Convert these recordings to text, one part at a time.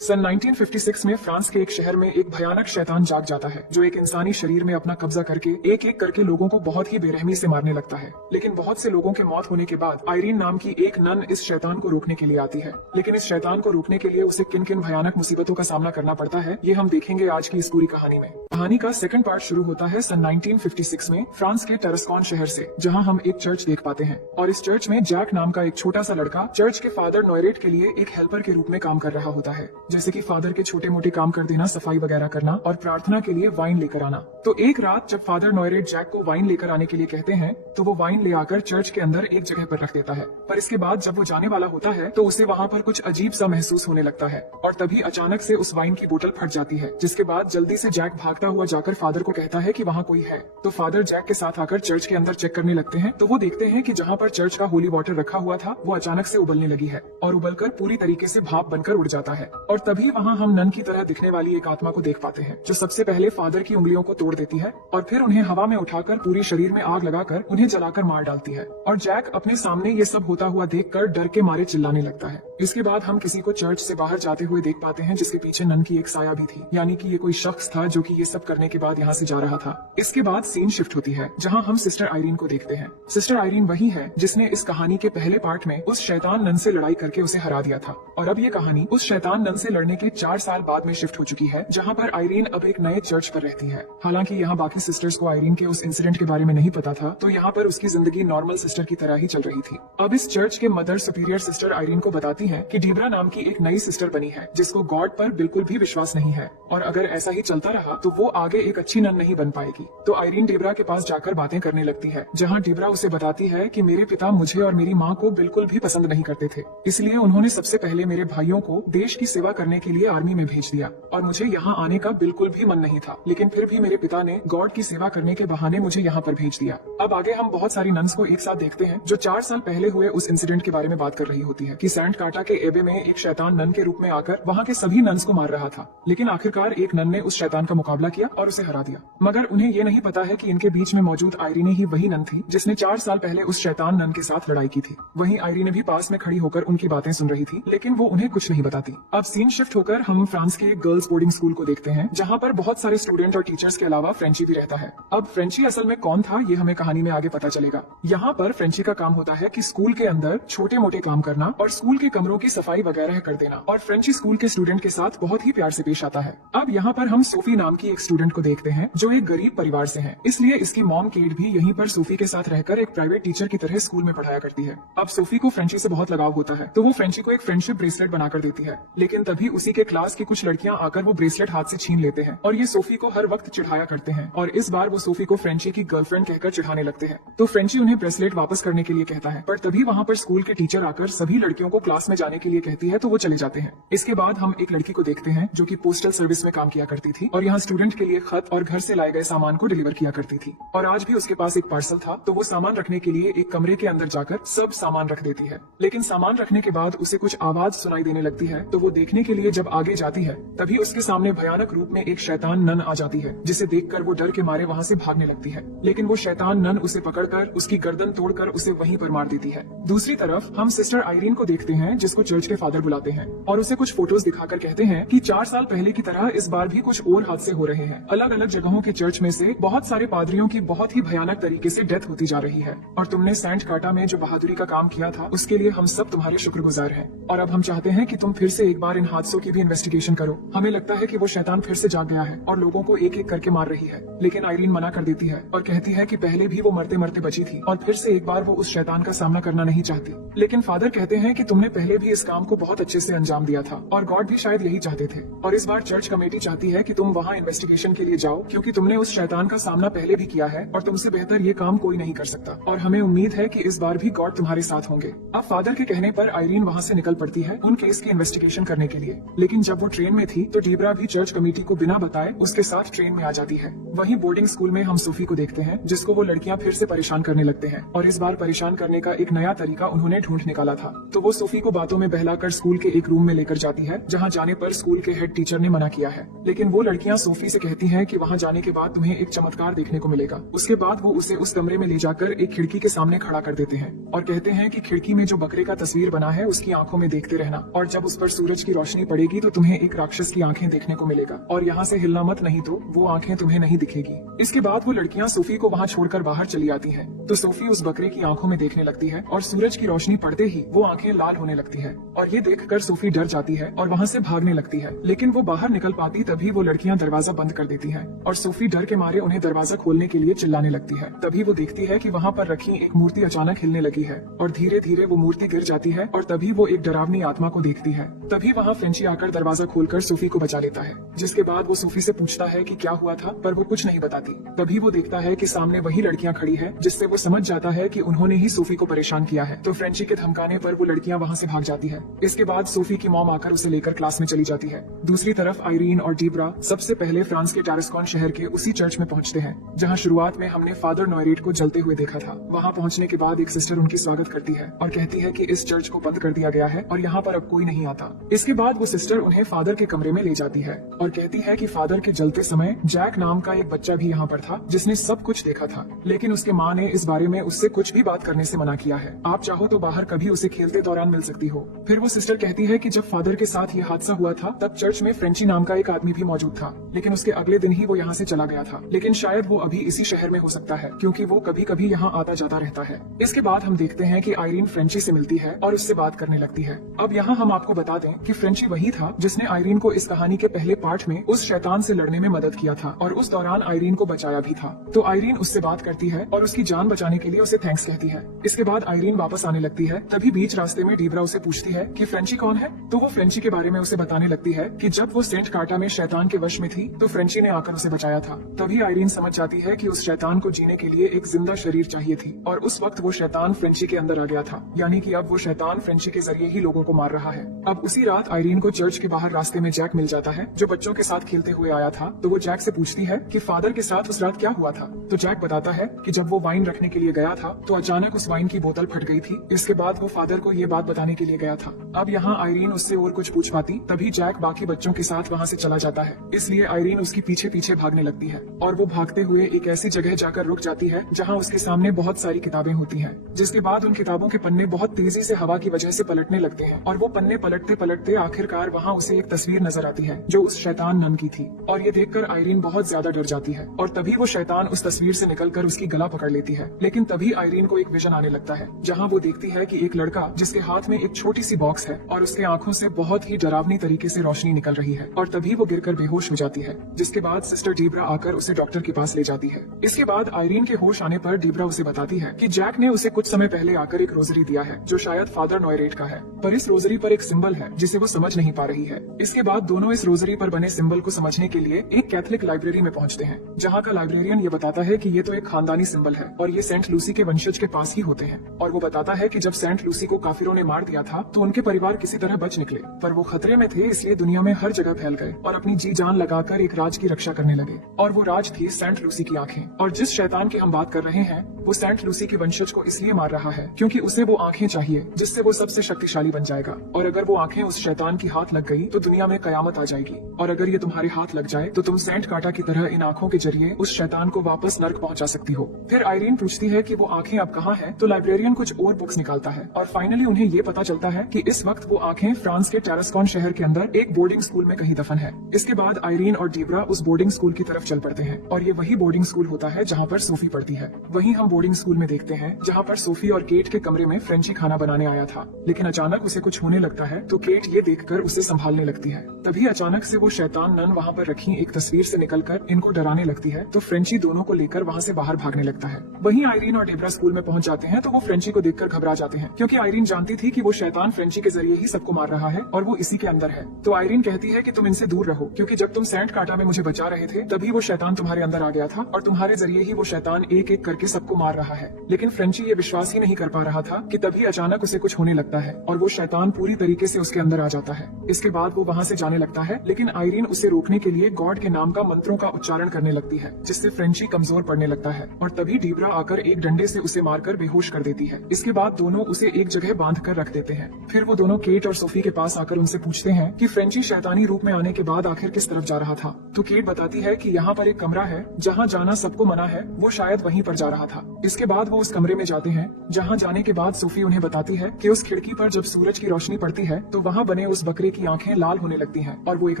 सन 1956 में फ्रांस के एक शहर में एक भयानक शैतान जाग जाता है जो एक इंसानी शरीर में अपना कब्जा करके एक एक करके लोगों को बहुत ही बेरहमी से मारने लगता है। लेकिन बहुत से लोगों के मौत होने के बाद आयरीन नाम की एक नन इस शैतान को रोकने के लिए आती है। लेकिन इस शैतान को रोकने के लिए उसे किन किन भयानक मुसीबतों का सामना करना पड़ता है, ये हम देखेंगे आज की इस पूरी कहानी में। कहानी का सेकंड पार्ट शुरू होता है सन 1956 में फ्रांस के टरस्कॉन शहर से, जहां हम एक चर्च देख पाते हैं। और इस चर्च में जैक नाम का एक छोटा सा लड़का चर्च के फादर नोयरेट के लिए एक हेल्पर के रूप में काम कर रहा होता है, जैसे कि फादर के छोटे मोटे काम कर देना, सफाई वगैरह करना और प्रार्थना के लिए वाइन लेकर आना। तो एक रात जब फादर नोयरेट जैक को वाइन लेकर आने के लिए कहते हैं तो वो वाइन ले आकर चर्च के अंदर एक जगह पर रख देता है। पर इसके बाद जब वो जाने वाला होता है तो उसे वहाँ पर कुछ अजीब सा महसूस होने लगता है और तभी अचानक से उस वाइन की बोतल फट जाती है, जिसके बाद जल्दी से जैक भागता हुआ जाकर फादर को कहता है कि वहाँ कोई है। तो फादर जैक के साथ आकर चर्च के अंदर चेक करने लगते हैं तो वो देखते हैं कि जहाँ पर चर्च का होली वाटर रखा हुआ था वो अचानक से उबलने लगी है और उबलकर पूरी तरीके से भाप बनकर उड़ जाता है। और तभी वहाँ हम नन की तरह दिखने वाली एक आत्मा को देख पाते हैं जो सबसे पहले फादर की उंगलियों को तोड़ देती है और फिर उन्हें हवा में उठाकर पूरी शरीर में आग लगाकर उन्हें जलाकर मार डालती है। और जैक अपने सामने ये सब होता हुआ देखकर डर के मारे चिल्लाने लगता है। इसके बाद हम किसी को चर्च से बाहर जाते हुए देख पाते हैं जिसके पीछे नन की एक साया भी थी, यानी कि ये कोई शख्स था जो कि ये सब करने के बाद यहाँ से जा रहा था। इसके बाद सीन शिफ्ट होती है जहाँ हम सिस्टर आयरीन को देखते हैं। सिस्टर आयरीन वही है जिसने इस कहानी के पहले पार्ट में उस शैतान नन से लड़ाई करके उसे हरा दिया था। और अब ये कहानी उस शैतान नन से लड़ने के 4 साल बाद में शिफ्ट हो चुकी है, जहाँ पर आयरीन अब एक नए चर्च पर रहती है। हालांकि यहाँ बाकी सिस्टर्स को आयरीन के उस इंसिडेंट के बारे में नहीं पता था, तो यहाँ पर उसकी जिंदगी नॉर्मल सिस्टर की तरह ही चल रही थी। अब इस चर्च के मदर सुपीरियर सिस्टर आयरीन को बताती है कि डीब्रा नाम की एक नई सिस्टर बनी है जिसको गॉड पर बिल्कुल भी विश्वास नहीं है और अगर ऐसा ही चलता रहा तो वो आगे एक अच्छी नन नहीं बन पाएगी। तो आयरीन डीब्रा के पास जाकर बातें करने लगती है, जहाँ डीब्रा उसे बताती है कि मेरे पिता मुझे और मेरी माँ को बिल्कुल भी पसंद नहीं करते थे, इसलिए उन्होंने सबसे पहले मेरे भाइयों को देश की सेवा करने के लिए आर्मी में भेज दिया और मुझे यहाँ आने का बिल्कुल भी मन नहीं था, लेकिन फिर भी मेरे पिता ने गॉड की सेवा करने के बहाने मुझे यहाँ पर भेज दिया। अब आगे हम बहुत सारी नन्स को एक साथ देखते हैं जो 4 साल पहले हुए उस इंसिडेंट के बारे में बात कर रही होती है कि सेंट काटा के एबे में एक शैतान नन के रूप में आकर वहाँ के सभी नन्स को मार रहा था, लेकिन आखिरकार एक नन ने उस शैतान का मुकाबला किया और उसे हरा दिया। मगर उन्हें ये नहीं पता है कि इनके बीच में मौजूद आयरीने ही वही नन थी जिसने 4 साल पहले उस शैतान नन के साथ लड़ाई की थी। वहीं आयरीने भी पास में खड़ी होकर उनकी बातें सुन रही थी, लेकिन वो उन्हें कुछ नहीं बताती। अब सीन शिफ्ट होकर हम फ्रांस के एक गर्ल्स बोर्डिंग स्कूल को देखते हैं, जहाँ पर बहुत सारे स्टूडेंट और टीचर्स के अलावा फ्रेंची भी रहता है। अब फ्रेंची असल में कौन था ये हमें कहानी में आगे पता चलेगा। यहाँ पर फ्रेंची का काम होता है कि स्कूल के अंदर छोटे मोटे काम करना और स्कूल के कमरों की सफाई वगैरह कर देना, और फ्रेंची स्कूल के स्टूडेंट के साथ बहुत ही प्यार से पेश आता है। अब यहाँ पर हम सोफी नाम की एक स्टूडेंट को देखते हैं जो एक गरीब परिवार से है, इसलिए इसकी मॉम केट भी यहीं पर सोफी के साथ रहकर एक प्राइवेट टीचर की तरह स्कूल में पढ़ाया करती है। अब सोफी को फ्रेंची से बहुत लगाव होता है, तो वो फ्रेंची को एक फ्रेंडशिप ब्रेसलेट बनाकर देती है, लेकिन तभी उसी के क्लास की कुछ लड़कियां आकर वो ब्रेसलेट हाथ से छीन लेते हैं और ये सोफी को हर वक्त चिढ़ाया करते हैं, और इस बार वो सोफी को फ्रेंची की गर्लफ्रेंड कहकर चिढ़ाने लगते हैं। तो फ्रेंची उन्हें ब्रेसलेट वापस करने के लिए कहता है, पर तभी वहाँ पर स्कूल के टीचर आकर सभी लड़कियों को क्लास में जाने के लिए कहती है, तो वो चले जाते हैं। इसके बाद हम एक लड़की को देखते हैं जो कि पोस्टल सर्विस में काम किया करती थी और यहाँ स्टूडेंट के लिए खत और घर से लाए गए सामान को डिलीवर किया करती थी, और आज भी उसके पास एक पार्सल था, तो वो सामान रखने के लिए एक कमरे के अंदर जाकर सब सामान रख देती है। लेकिन सामान रखने के बाद उसे कुछ आवाज सुनाई देने लगती है, तो वो देखने के लिए जब आगे जाती है तभी उसके सामने भयानक रूप में एक शैतान नन आ जाती है, जिसे देखकर वो डर के मारे वहाँ से भागने लगती है। लेकिन वो शैतान नन उसे पकड़कर उसकी गर्दन तोड़कर उसे वहीं पर मार देती है। दूसरी तरफ हम सिस्टर आयरीन को देखते हैं जिसको चर्च के फादर बुलाते हैं और उसे कुछ फोटोज दिखाकर कहते हैं कि 4 साल पहले की तरह इस बार भी कुछ और हादसे हो रहे हैं। अलग अलग जगहों के चर्च में से बहुत सारे पादरियों की बहुत ही भयानक तरीके से डेथ होती जा रही है, और तुमने सेंट काटा में जो बहादुरी का काम किया था उसके लिए हम सब तुम्हारे शुक्रगुजार हैं, और अब हम चाहते हैं कि तुम फिर से एक बार इन हादसों की भी इन्वेस्टिगेशन करो। हमें लगता है कि वो शैतान फिर से जाग गया है और लोगों को एक एक करके मार रही है। लेकिन आयरीन मना कर देती है और कहती है कि पहले भी वो मरते मरते बची थी और फिर से एक बार वो उस शैतान का सामना करना नहीं चाहती। लेकिन फादर कहते हैं कि तुमने पहले भी इस काम को बहुत अच्छे से अंजाम दिया था और गॉड भी शायद यही चाहते थे, और इस बार चर्च कमेटी चाहती है कि तुम वहाँ इन्वेस्टिगेशन के लिए जाओ, क्योंकि तुमने उस शैतान का सामना पहले भी किया है और तुमसे बेहतर ये काम कोई नहीं कर सकता, और हमें उम्मीद है कि इस बार भी गॉड तुम्हारे साथ होंगे। अब फादर के कहने पर आयरीन वहाँ से निकल पड़ती है उन केस की इन्वेस्टिगेशन करने के लिए, लेकिन जब वो ट्रेन में थी तो डीब्रा भी चर्च कमेटी को बिना बताए उसके साथ ट्रेन में आ जाती है। वहीं बोर्डिंग स्कूल में हम सोफी को देखते हैं जिसको वो लड़कियां फिर से परेशान करने लगते हैं, और इस बार परेशान करने का एक नया तरीका उन्होंने ढूंढ निकाला था। तो वो सोफी को बातों में बहलाकर स्कूल के एक रूम में लेकर जाती है, जहाँ जाने पर स्कूल के हेड टीचर ने मना किया है, लेकिन वो लड़कियां सोफी से कहती हैं कि वहाँ जाने के बाद तुम्हें एक चमत्कार देखने को मिलेगा। उसके बाद वो उसे उस कमरे में ले जाकर एक खिड़की के सामने खड़ा कर देते हैं और कहते हैं कि खिड़की में जो बकरे का तस्वीर बना है उसकी आंखों में देखते रहना, और जब उस पर सूरज की रोशनी रोशनी पड़ेगी तो तुम्हें एक राक्षस की आंखें देखने को मिलेगा और यहाँ से हिलना मत, नहीं तो वो आंखें तुम्हें नहीं दिखेगी। इसके बाद वो लड़कियां सोफी को वहाँ छोड़कर बाहर चली आती हैं। तो सोफी उस बकरे की आंखों में देखने लगती है और सूरज की रोशनी पड़ते ही वो आंखें लाल होने लगती है और ये देखकर सोफी डर जाती है और वहाँ से भागने लगती है। लेकिन वो बाहर निकल पाती तभी वो लड़कियां दरवाजा बंद कर देती हैं और सोफी डर के मारे उन्हें दरवाजा खोलने के लिए चिल्लाने लगती है। तभी वो देखती है कि वहाँ पर रखी एक मूर्ति अचानक हिलने लगी है और धीरे धीरे वो मूर्ति गिर जाती है और तभी वो एक डरावनी आत्मा को देखती है। तभी वहाँ फ्रेंची आकर दरवाजा खोलकर सोफी को बचा लेता है, जिसके बाद वो सोफी से पूछता है कि क्या हुआ था, पर वो कुछ नहीं बताती। तभी वो देखता है कि सामने वही लड़कियां खड़ी है, जिससे वो समझ जाता है कि उन्होंने ही सोफी को परेशान किया है। तो फ्रेंची के धमकाने पर वो लड़कियां वहाँ से भाग जाती है। इसके बाद सोफी की मॉम आकर उसे लेकर क्लास में चली जाती है। दूसरी तरफ आइरीन और डीब्रा सबसे पहले फ्रांस के टारस्कॉन शहर के उसी चर्च में पहुंचते हैं जहां शुरुआत में हमने फादर नॉयरेट को जलते हुए देखा था। वहां पहुंचने के बाद एक सिस्टर उनकी स्वागत करती है और कहती है कि इस चर्च को बंद कर दिया गया है और यहाँ पर अब कोई नहीं आता। इसके बाद वो सिस्टर उन्हें फादर के कमरे में ले जाती है और कहती है कि फादर के जलते समय जैक नाम का एक बच्चा भी यहाँ पर था जिसने सब कुछ देखा था, लेकिन उसके माँ ने इस बारे में उससे कुछ भी बात करने से मना किया है। आप चाहो तो बाहर कभी उसे खेलते दौरान मिल सकती हो। फिर वो सिस्टर कहती है कि जब फादर के साथ ये हादसा हुआ था तब चर्च में फ्रेंची नाम का एक आदमी भी मौजूद था, लेकिन उसके अगले दिन ही वो यहाँ से चला गया था। लेकिन शायद वो अभी इसी शहर में हो सकता है क्योंकि वो कभी कभी यहाँ आता जाता रहता है। इसके बाद हम देखते हैं कि आइरीन फ्रेंची से मिलती है और उससे बात करने लगती है। अब यहाँ हम आपको बता दें कि फ्रेंची वही था जिसने आइरीन को इस कहानी के पहले पार्ट में उस शैतान से लड़ने में मदद किया था और उस दौरान आइरीन को बचाया भी था। तो आइरीन उससे बात करती है और उसकी जान बचाने के लिए उसे थैंक्स कहती है। इसके बाद आइरीन वापस आने लगती है। तभी बीच रास्ते में डीब्रा उसे पूछती है कि फ्रेंची कौन है। तो वो फ्रेंची के बारे में उसे बताने लगती है कि जब वो सेंट कार्टा में शैतान के वश में थी तो फ्रेंची ने आकर उसे बचाया था। तभी आइरीन समझ जाती है कि उस शैतान को जीने के लिए एक जिंदा शरीर चाहिए थी और उस वक्त वो शैतान फ्रेंची के अंदर आ गया था, यानी कि अब वो शैतान फ्रेंची के जरिए ही लोगों को मार रहा है। अब उसी रात आइरीन को चर्च के बाहर रास्ते में जैक मिल जाता है जो बच्चों के साथ खेलते हुए आया था। तो वो जैक से पूछती है कि फादर के साथ उस रात क्या हुआ था। तो जैक बताता है कि जब वो वाइन रखने के लिए गया था तो अचानक उस वाइन की बोतल फट गई थी। इसके बाद वो फादर को ये बात बताने के लिए गया था। अब यहाँ आइरीन उससे और कुछ पूछ पाती तभी जैक बाकी बच्चों के साथ वहाँ से चला जाता है, इसलिए आइरीन उसकी पीछे पीछे भागने लगती है और वो भागते हुए एक ऐसी जगह जाकर रुक जाती है जहाँ उसके सामने बहुत सारी किताबें होती हैं। जिसके बाद उन किताबों के पन्ने बहुत तेजी से हवा की वजह से पलटने लगते हैं और वो पन्ने पलटते पलटते आखिरकार वहाँ उसे एक तस्वीर नजर आती है जो उस शैतान नन की थी और ये देखकर आइरीन बहुत ज्यादा डर जाती है और तभी वो शैतान उस तस्वीर से निकलकर उसकी गला पकड़ लेती है। लेकिन तभी आइरीन को एक विजन आने लगता है जहाँ वो देखती है कि एक लड़का जिसके हाथ में एक छोटी सी बॉक्स है और उसके आंखों से बहुत ही डरावनी तरीके से रोशनी निकल रही है और तभी वो गिरकर बेहोश हो जाती है। जिसके बाद सिस्टर डीब्रा आकर उसे डॉक्टर के पास ले जाती है। इसके बाद आइरीन के होश आने पर डीब्रा उसे बताती है कि जैक ने उसे कुछ समय पहले आकर एक रोजरी दिया है जो शायद फादर नॉयरेट का है, पर इस रोजरी पर एक सिंबल है जिसे वो समझ नहीं पा रही है। इसके बाद दोनों इस रोजरी पर बने सिंबल को समझने के लिए एक कैथोलिक लाइब्रेरी में पहुंचते हैं जहाँ का लाइब्रेरियन ये बताता है कि ये तो एक खानदानी सिंबल है और ये सेंट लूसी के वंशज के पास ही होते हैं। और वो बताता है कि जब सेंट लूसी को काफिरों ने मार दिया था तो उनके परिवार किसी तरह बच निकले, पर वो खतरे में थे इसलिए दुनिया में हर जगह फैल गए और अपनी जी जान लगाकर एक राज की रक्षा करने लगे और वो राज थी सेंट लूसी की आंखें। और जिस शैतान की हम बात कर रहे हैं वो सेंट लूसी के वंशज को इसलिए मार रहा है क्योंकि उसे वो आंखें चाहिए जिससे वो सबसे शक्तिशाली बन जाएगा और अगर वो आंखें उस शैतान की हाथ लग गई तो दुनिया में कयामत आ जाएगी और अगर ये तुम्हारे हाथ लग जाए तो तुम सेंट काटा की तरह इन आंखों के जरिए उस शैतान को वापस नर्क पहुंचा सकती हो। फिर आइरीन पूछती है कि वो आंखें अब कहाँ हैं, तो लाइब्रेरियन कुछ और बुक्स निकालता है और फाइनली उन्हें ये पता चलता है कि इस वक्त वो आंखें फ्रांस के टारस्कॉन शहर के अंदर एक बोर्डिंग स्कूल में कहीं दफन है। इसके बाद आइरीन और डीब्रा उस बोर्डिंग स्कूल की तरफ चल पड़ते हैं और ये वही बोर्डिंग स्कूल होता है जहाँ पर सोफी पढ़ती है। वहीं हम बोर्डिंग स्कूल में देखते हैं जहाँ पर सोफी और केट के कमरे में फ्रेंची खाना बनाने आया था, लेकिन अचानक उसे कुछ होने लगता है तो केट ये देखकर उसे संभालने लगती है। तभी अचानक से वो शैतान नन वहाँ पर रखी एक तस्वीर से निकलकर इनको डराने लगती है तो फ्रेंची दोनों को लेकर वहाँ से बाहर भागने लगता है। वहीं आइरीन और डेब्रा स्कूल में पहुंच जाते हैं तो वो फ्रेंची को देखकर घबरा जाते हैं क्योंकि आइरीन जानती थी कि वो शैतान फ्रेंची के जरिए ही सबको मार रहा है और वो इसी के अंदर है। तो आइरीन कहती है कि तुम इनसे दूर रहो क्योंकि जब तुम सेंट काटा में मुझे बचा रहे थे तभी वो शैतान तुम्हारे अंदर आ गया था और तुम्हारे जरिए ही वो शैतान एक एक करके सबको मार रहा है। लेकिन फ्रेंची ये विश्वास ही नहीं कर पा रहा था कि तभी अचानक उसे कुछ होने लगता है और वो शैतान पूरी तरीके से उसके अंदर आ जाता है। इसके बाद वो वहाँ से जाने लगता है लेकिन आइरीन उसे रोकने के लिए गॉड के नाम का मंत्रों का उच्चारण करने लगती है जिससे फ्रेंची कमजोर पड़ने लगता है और तभी डीब्रा आकर एक डंडे से उसे मारकर बेहोश कर देती है। इसके बाद दोनों उसे एक जगह बांध कर रख देते हैं। फिर वो दोनों केट और सोफी के पास आकर उनसे पूछते हैं कि फ्रेंची शैतानी रूप में आने के बाद आखिर किस तरफ जा रहा था। तो केट बताती है कि यहाँ पर एक कमरा है जहाँ जाना सबको मना है, वो शायद वहीं पर जा रहा था। इसके बाद वो उस कमरे में जाते हैं जहाँ जाने के बाद सोफी उन्हें बताती है कि उस खिड़की पर जब सूरज की रोशनी पड़ती है तो वहाँ बने उस बकरे की आंखें लाल होने लगती हैं और वो एक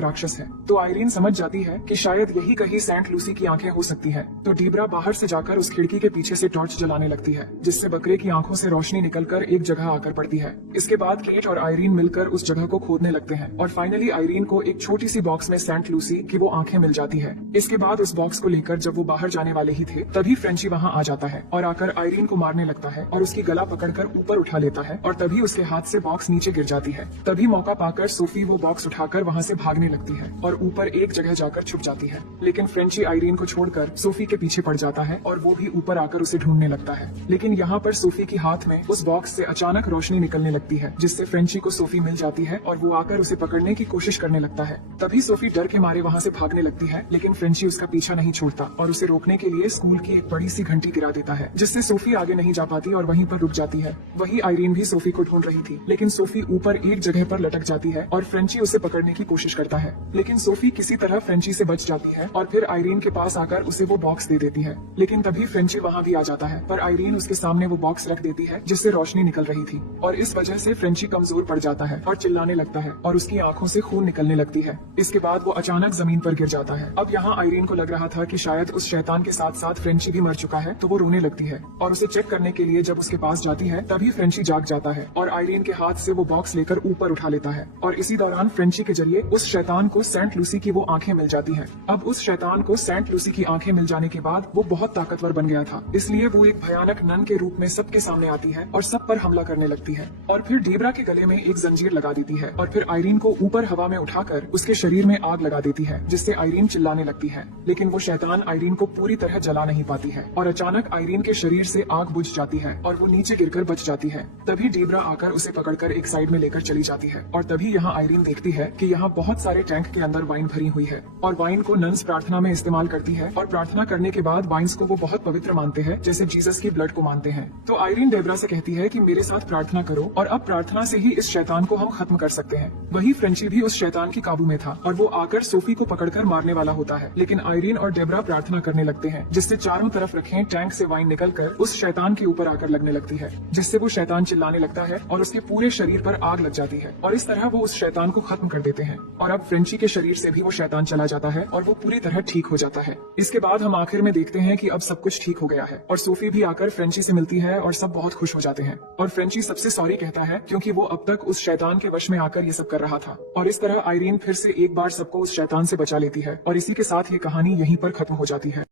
राक्षस है। तो आयरीन समझ जाती है कि शायद यही कहीं सेंट लूसी की आंखें हो सकती हैं। तो डीब्रा बाहर से जाकर उस खिड़की के पीछे से टॉर्च जलाने लगती है, जिससे बकरे की आंखों से रोशनी निकलकर एक जगह आकर पड़ती है। इसके बाद केट और आयरीन मिलकर उस जगह को खोदने लगते हैं और फाइनली आयरीन को एक छोटी सी बॉक्स में सेंट लूसी की वो आंखें मिल जाती है। इसके बाद उस बॉक्स को लेकर जब वो बाहर जाने वाले ही थे, तभी फ्रेंची वहाँ आ जाता है और आकर आयरीन को मारने लगता है और उसकी गला पकड़कर ऊपर उठा लेता है और तभी उसके हाथ से बॉक्स नीचे गिर जाती है। तभी मौका पाकर सोफी वो बॉक्स उठाकर वहाँ से भागने लगती है और ऊपर एक जगह जाकर छुप जाती है। लेकिन फ्रेंची आयरीन को छोड़कर सोफी के पीछे पड़ जाता है और वो भी ऊपर आकर उसे ढूंढने लगता है। लेकिन यहाँ पर सोफी के हाथ में उस बॉक्स से अचानक रोशनी निकलने लगती है, जिससे फ्रेंची को सोफी मिल जाती है और वो आकर उसे पकड़ने की कोशिश करने लगता है। तभी सोफी डर के मारे वहाँ से भागने लगती है, लेकिन फ्रेंची उसका पीछा नहीं छोड़ता और उसे रोकने के लिए स्कूल की एक बड़ी सी घंटी गिरा देता है, जिससे सोफी आगे नहीं जा पाती और वहीं पर रुक जाती है। वही आयरीन भी सोफी को ढूंढ रही थी, लेकिन सोफी ऊपर एक जगह पर लटक जाती है और फ्रेंची उसे पकड़ने की कोशिश करता है, लेकिन सोफी किसी तरह फ्रेंची से बच जाती है और फिर आयरीन के पास आकर उसे वो बॉक्स दे देती है। लेकिन तभी फ्रेंची वहाँ भी आ जाता है, पर आयरीन उसके सामने वो बॉक्स रख देती है जिससे रोशनी निकल रही थी और इस वजह से फ्रेंची कमजोर पड़ जाता है और चिल्लाने लगता है और उसकी आंखों से खून निकलने लगती है। इसके बाद वो अचानक जमीन पर गिर जाता है। अब यहाँ आयरीन को लग रहा था कि शायद उस शैतान के साथ साथ फ्रेंची भी मर चुका है, तो वो रोने लगती है और उसे चेक करने के लिए जब उसके पास जाती है, तभी फ्रेंची जाग जाता है और आयरीन के हाथ से वो बॉक्स लेकर ऊपर उठा लेता है और इसी दौरान फ्रेंची के जरिए उस शैतान को सेंट लूसी की वो आंखें मिल जाती हैं। अब उस शैतान को सेंट लूसी की आंखें मिल जाने के बाद वो बहुत ताकतवर बन गया था, इसलिए वो एक भयानक नन के रूप में सबके सामने आती है और सब पर हमला करने लगती है और फिर डीब्रा के गले में एक जंजीर लगा देती है और फिर आयरीन को ऊपर हवा में उठाकर उसके शरीर में आग लगा देती है, जिससे आयरीन चिल्लाने लगती है। लेकिन वो शैतान आयरीन को पूरी तरह जला नहीं पाती है और अचानक आयरीन के शरीर से आग बुझ जाती है और वो नीचे गिरकर बच जाती है। तभी डीब्रा आकर उसे पकड़कर एक साइड में लेकर चली जाती है और तभी यहाँ आयरीन देखती है कि यहाँ बहुत सारे टैंक के अंदर वाइन भरी हुई है और वाइन को नन्स प्रार्थना में इस्तेमाल करती है और प्रार्थना करने के बाद वाइन्स को वो बहुत पवित्र मानते हैं, जैसे जीसस की ब्लड को मानते हैं। तो आयरीन डेब्रा से कहती है कि मेरे साथ प्रार्थना करो और अब प्रार्थना से ही इस शैतान को हम खत्म कर सकते हैं। वही फ्रेंची भी उस शैतान की काबू में था और वो आकर सोफी को पकड़कर मारने वाला होता है, लेकिन आयरीन और डेब्रा प्रार्थना करने लगते हैं, जिससे चारों तरफ रखे टैंक से वाइन निकलकर उस शैतान के ऊपर आकर लगने लगती है, जिससे वो शैतान चिल्लाने लगता है और उसके पूरे शरीर पर आग लग जाती है और इस तरह वो उस शैतान को खत्म कर देते हैं और अब फ्रेंची के शरीर से भी वो शैतान चला जाता है और वो पूरी तरह ठीक हो जाता है। इसके बाद हम आखिर में देखते हैं कि अब सब कुछ ठीक हो गया है और सोफी भी आकर फ्रेंची से मिलती है और सब बहुत खुश हो जाते हैं और फ्रेंची सबसे सॉरी कहता है, क्योंकि वो अब तक उस शैतान के वश में आकर ये सब कर रहा था। और इस तरह आयरीन फिर से एक बार सबको उस शैतान से बचा लेती है और इसी के साथ ये कहानी यहीं पर खत्म हो जाती है।